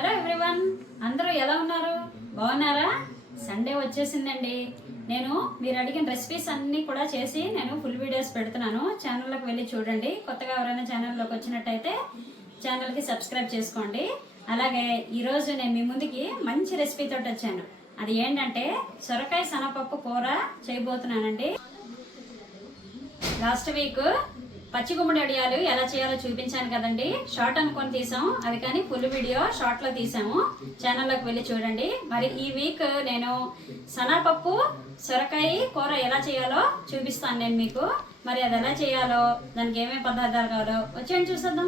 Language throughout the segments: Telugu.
హలో ఎవ్రీవన్, అందరూ ఎలా ఉన్నారు? బాగున్నారా? సండే వచ్చేసిందండి. నేను మీరు అడిగిన రెసిపీస్ అన్నీ కూడా చేసి నేను ఫుల్ వీడియోస్ పెడుతున్నాను. ఛానల్లోకి వెళ్ళి చూడండి. కొత్తగా ఎవరైనా ఛానల్లోకి వచ్చినట్టయితే ఛానల్కి సబ్స్క్రైబ్ చేసుకోండి. అలాగే ఈరోజు నేను మీ ముందుకి మంచి రెసిపీ తోటి వచ్చాను. అది ఏంటంటే సొరకాయ శనగపప్పు కూర చేయబోతున్నానండి. లాస్ట్ వీక్ పచ్చి గుమ్మడి వడియాలు ఎలా చేయాలో చూపించాను కదండి. షార్ట్ అనుకొని తీసాం, అది కానీ ఫుల్ వీడియో షార్ట్లో తీసాము. ఛానల్లోకి వెళ్ళి చూడండి. మరి ఈ వీక్ నేను శనగపప్పు సొరకాయ కూర ఎలా చేయాలో చూపిస్తాను నేను మీకు. మరి అది ఎలా చేయాలో, దానికి ఏమేమి పదార్థాలు కావాలో వచ్చేయండి చూసేద్దాం.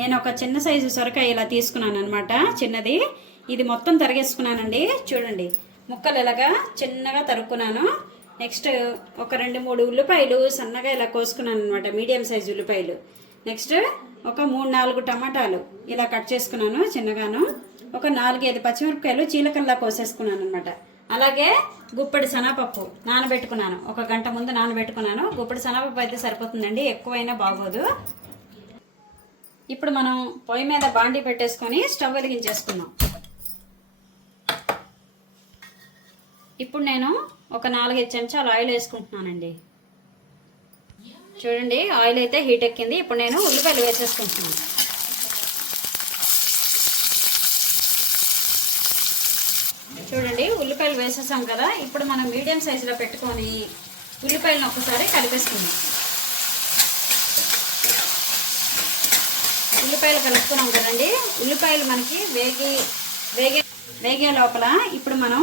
నేను ఒక చిన్న సైజు సొరకాయ ఇలా తీసుకున్నాను అనమాట, చిన్నది. ఇది మొత్తం తరిగేసుకున్నానండి. చూడండి, ముక్కలు ఇలాగా చిన్నగా తరుక్కున్నాను. నెక్స్ట్ ఒక 2-3 ఉల్లిపాయలు సన్నగా ఇలా కోసుకున్నాను అనమాట, మీడియం సైజు ఉల్లిపాయలు. నెక్స్ట్ ఒక 3-4 టమాటాలు ఇలా కట్ చేసుకున్నాను చిన్నగాను. ఒక 4-5 పచ్చిమిరపకాయలు చీలకల్లా కోసేసుకున్నాను అనమాట. అలాగే గుప్పెడి శనగపప్పు నానబెట్టుకున్నాను, 1 గంట ముందు నానబెట్టుకున్నాను. గుప్పెడి శనగపప్పు అయితే సరిపోతుందండి, ఎక్కువైనా బాగోదు. ఇప్పుడు మనం పొయ్యి మీద బాండీ పెట్టేసుకొని స్టవ్ వెలిగించేసుకుందాం. ఇప్పుడు నేను ఒక 4-5 చెంచాలు ఆయిల్ వేసుకుంటున్నానండి. చూడండి, ఆయిల్ అయితే హీట్ ఎక్కింది. ఇప్పుడు నేను ఉల్లిపాయలు వేసేసుకుంటున్నాను. చూడండి, ఉల్లిపాయలు వేసేసాం కదా. ఇప్పుడు మనం మీడియం సైజులో పెట్టుకొని ఉల్లిపాయలను ఒక్కసారి కలిపేసుకుందాం. ఉల్లిపాయలు కలుపుకున్నాం కదండి. ఉల్లిపాయలు మనకి వేగే లోపల ఇప్పుడు మనం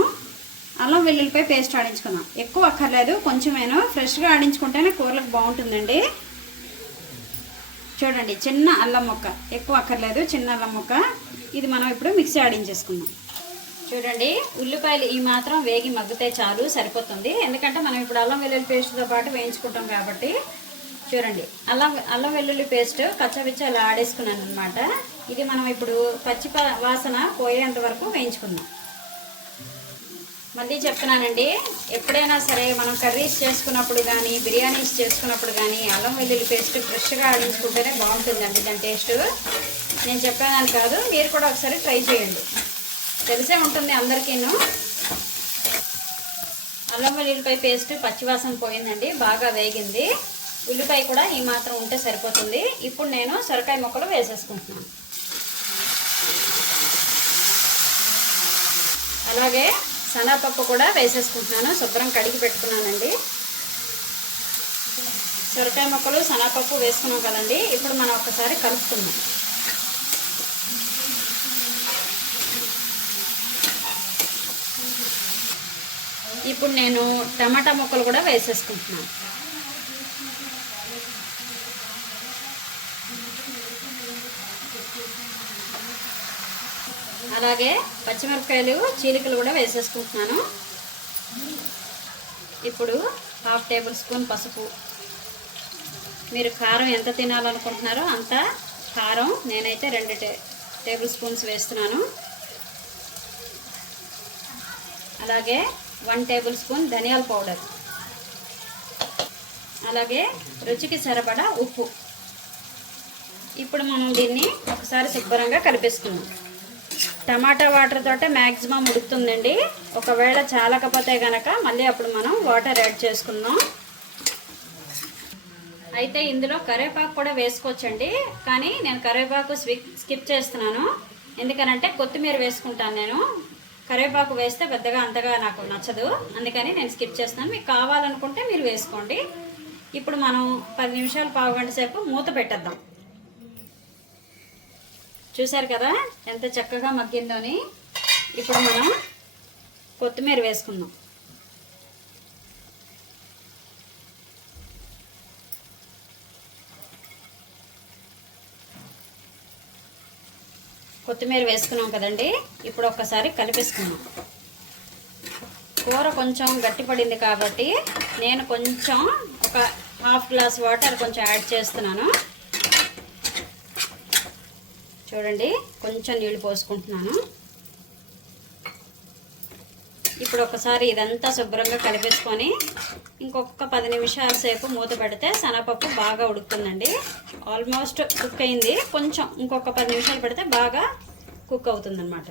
అల్లం వెల్లుల్లిపాయ పేస్ట్ ఆడించుకుందాం. ఎక్కువ అక్కర్లేదు, కొంచెమేను. ఫ్రెష్గా ఆడించుకుంటేనే కూరలకు బాగుంటుందండి. చూడండి, చిన్న అల్లం ముక్క, ఎక్కువ అక్కర్లేదు, చిన్న అల్లం ముక్క. ఇది మనం ఇప్పుడు మిక్సీ ఆడించేసుకుందాం. చూడండి, ఉల్లిపాయలు ఈ మాత్రం వేగి మగ్గితే చాలు, సరిపోతుంది. ఎందుకంటే మనం ఇప్పుడు అల్లం వెల్లుల్లి పేస్ట్తో పాటు వేయించుకుంటాం కాబట్టి. చూడండి, అల్లం వెల్లుల్లి పేస్ట్ కచ్చపిచ్చ అలా ఆడేసుకున్నాను అనమాట. ఇది మనం ఇప్పుడు పచ్చి వాసన పోయేంత వరకు వేయించుకుందాం. మళ్ళీ చెప్తున్నానండి, ఎప్పుడైనా సరే మనం కర్రీస్ చేసుకున్నప్పుడు కానీ బిర్యానీస్ చేసుకున్నప్పుడు కానీ అల్లం వెల్లుల్లి పేస్ట్ ఫ్రెష్గా ఆడించుకుంటేనే బాగుంటుందండి దాని టేస్ట్. నేను చెప్పానని కాదు, మీరు కూడా ఒకసారి ట్రై చేయండి, తెలిసే ఉంటుంది అందరికీను. అల్లం వెల్లుల్లిపాయ పేస్ట్ పచ్చివాసన పోయిందండి, బాగా వేగింది. ఉల్లిపాయ కూడా ఈ మాత్రం ఉంటే సరిపోతుంది. ఇప్పుడు నేను సొరకాయ ముక్కలు వేసేసుకుంటున్నాను. అలాగే శనగపప్పు కూడా వేసేసుకుంటున్నాను. శుభ్రం కడిగి పెట్టుకున్నానండి. సొరకాయ ముక్కలు శనగపప్పు వేసుకున్నాం కదండి. ఇప్పుడు మనం ఒకసారి కలుపుతున్నాం. ఇప్పుడు నేను టమాటా ముక్కలు కూడా వేసేసుకుంటున్నాను. అలాగే పచ్చిమిరపకాయలు చీలికలు కూడా వేసేసుకుంటున్నాను. ఇప్పుడు 1/2 టేబుల్ స్పూన్ పసుపు. మీరు కారం ఎంత తినాలనుకుంటున్నారో అంత కారం, నేనైతే 2 టేబుల్ స్పూన్స్ వేస్తున్నాను. అలాగే 1 టేబుల్ స్పూన్ ధనియాల పౌడర్. అలాగే రుచికి సరిపడా ఉప్పు. ఇప్పుడు మనం దీన్ని ఒకసారి శుభ్రంగా కలిపేసుకుందాం. టమాటా వాటర్ తోటే మ్యాక్సిమం ఉడుకుతుందండి. ఒకవేళ చాలకపోతే కనుక మళ్ళీ అప్పుడు మనం వాటర్ యాడ్ చేసుకుందాం. అయితే ఇందులో కరివేపాకు కూడా వేసుకోవచ్చండి, కానీ నేను కరివేపాకు స్కిప్ చేస్తున్నాను. ఎందుకనంటే కొత్తిమీర వేసుకుంటాను నేను. కరివేపాకు వేస్తే పెద్దగా అంతగా నాకు నచ్చదు, అందుకని నేను స్కిప్ చేస్తున్నాను. మీకు కావాలనుకుంటే మీరు వేసుకోండి. ఇప్పుడు మనం 10 నిమిషాలు, 1/2 గంట సేపు మూత పెట్టేద్దాం. చూశారు కదా ఎంత చక్కగా మగ్గిందోని. ఇప్పుడు మనం కొత్తిమీర వేసుకుందాం. కొత్తిమీర వేసుకున్నాం కదండి. ఇప్పుడు ఒక్కసారి కలిపేసుకుందాం. కూర కొంచెం గట్టిపడింది కాబట్టి నేను కొంచెం ఒక 1/2 గ్లాస్ వాటర్ కొంచెం యాడ్ చేస్తున్నాను. చూడండి, కొంచెం నీళ్ళు పోసుకుంటున్నాను. ఇప్పుడు ఒకసారి ఇదంతా శుభ్రంగా కలిపేసుకొని ఇంకొక 10 నిమిషాల సేపు మూత పెడితే శనగపప్పు బాగా ఉడుకుతుందండి. ఆల్మోస్ట్ కుక్ అయింది. కొంచెం ఇంకొక 10 నిమిషాలు పెడితే బాగా కుక్ అవుతుందన్నమాట.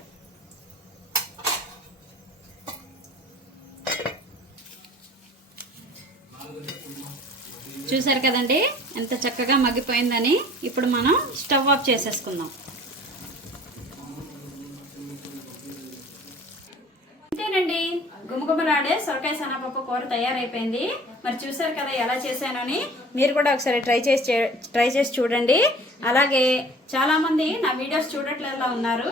చూసారు కదండి ఎంత చక్కగా మగ్గిపోయిందని. ఇప్పుడు మనం స్టవ్ ఆఫ్ చేసేసుకుందాం. అంతేనండి, గుమగుమలాడే సొరకాయ శనగపప్పు కూర తయారైపోయింది. మరి చూసారు కదా ఎలా చేశానని. మీరు కూడా ఒకసారి ట్రై చేసి చూడండి. అలాగే చాలామంది నా వీడియోస్ చూడట్లేదా ఉన్నారు.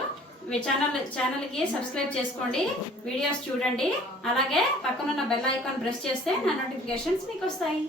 మీ ఛానల్కి సబ్స్క్రైబ్ చేసుకోండి, వీడియోస్ చూడండి. అలాగే పక్కనున్న బెల్ ఐకాన్ ప్రెస్ చేస్తే నా నోటిఫికేషన్స్ మీకు వస్తాయి.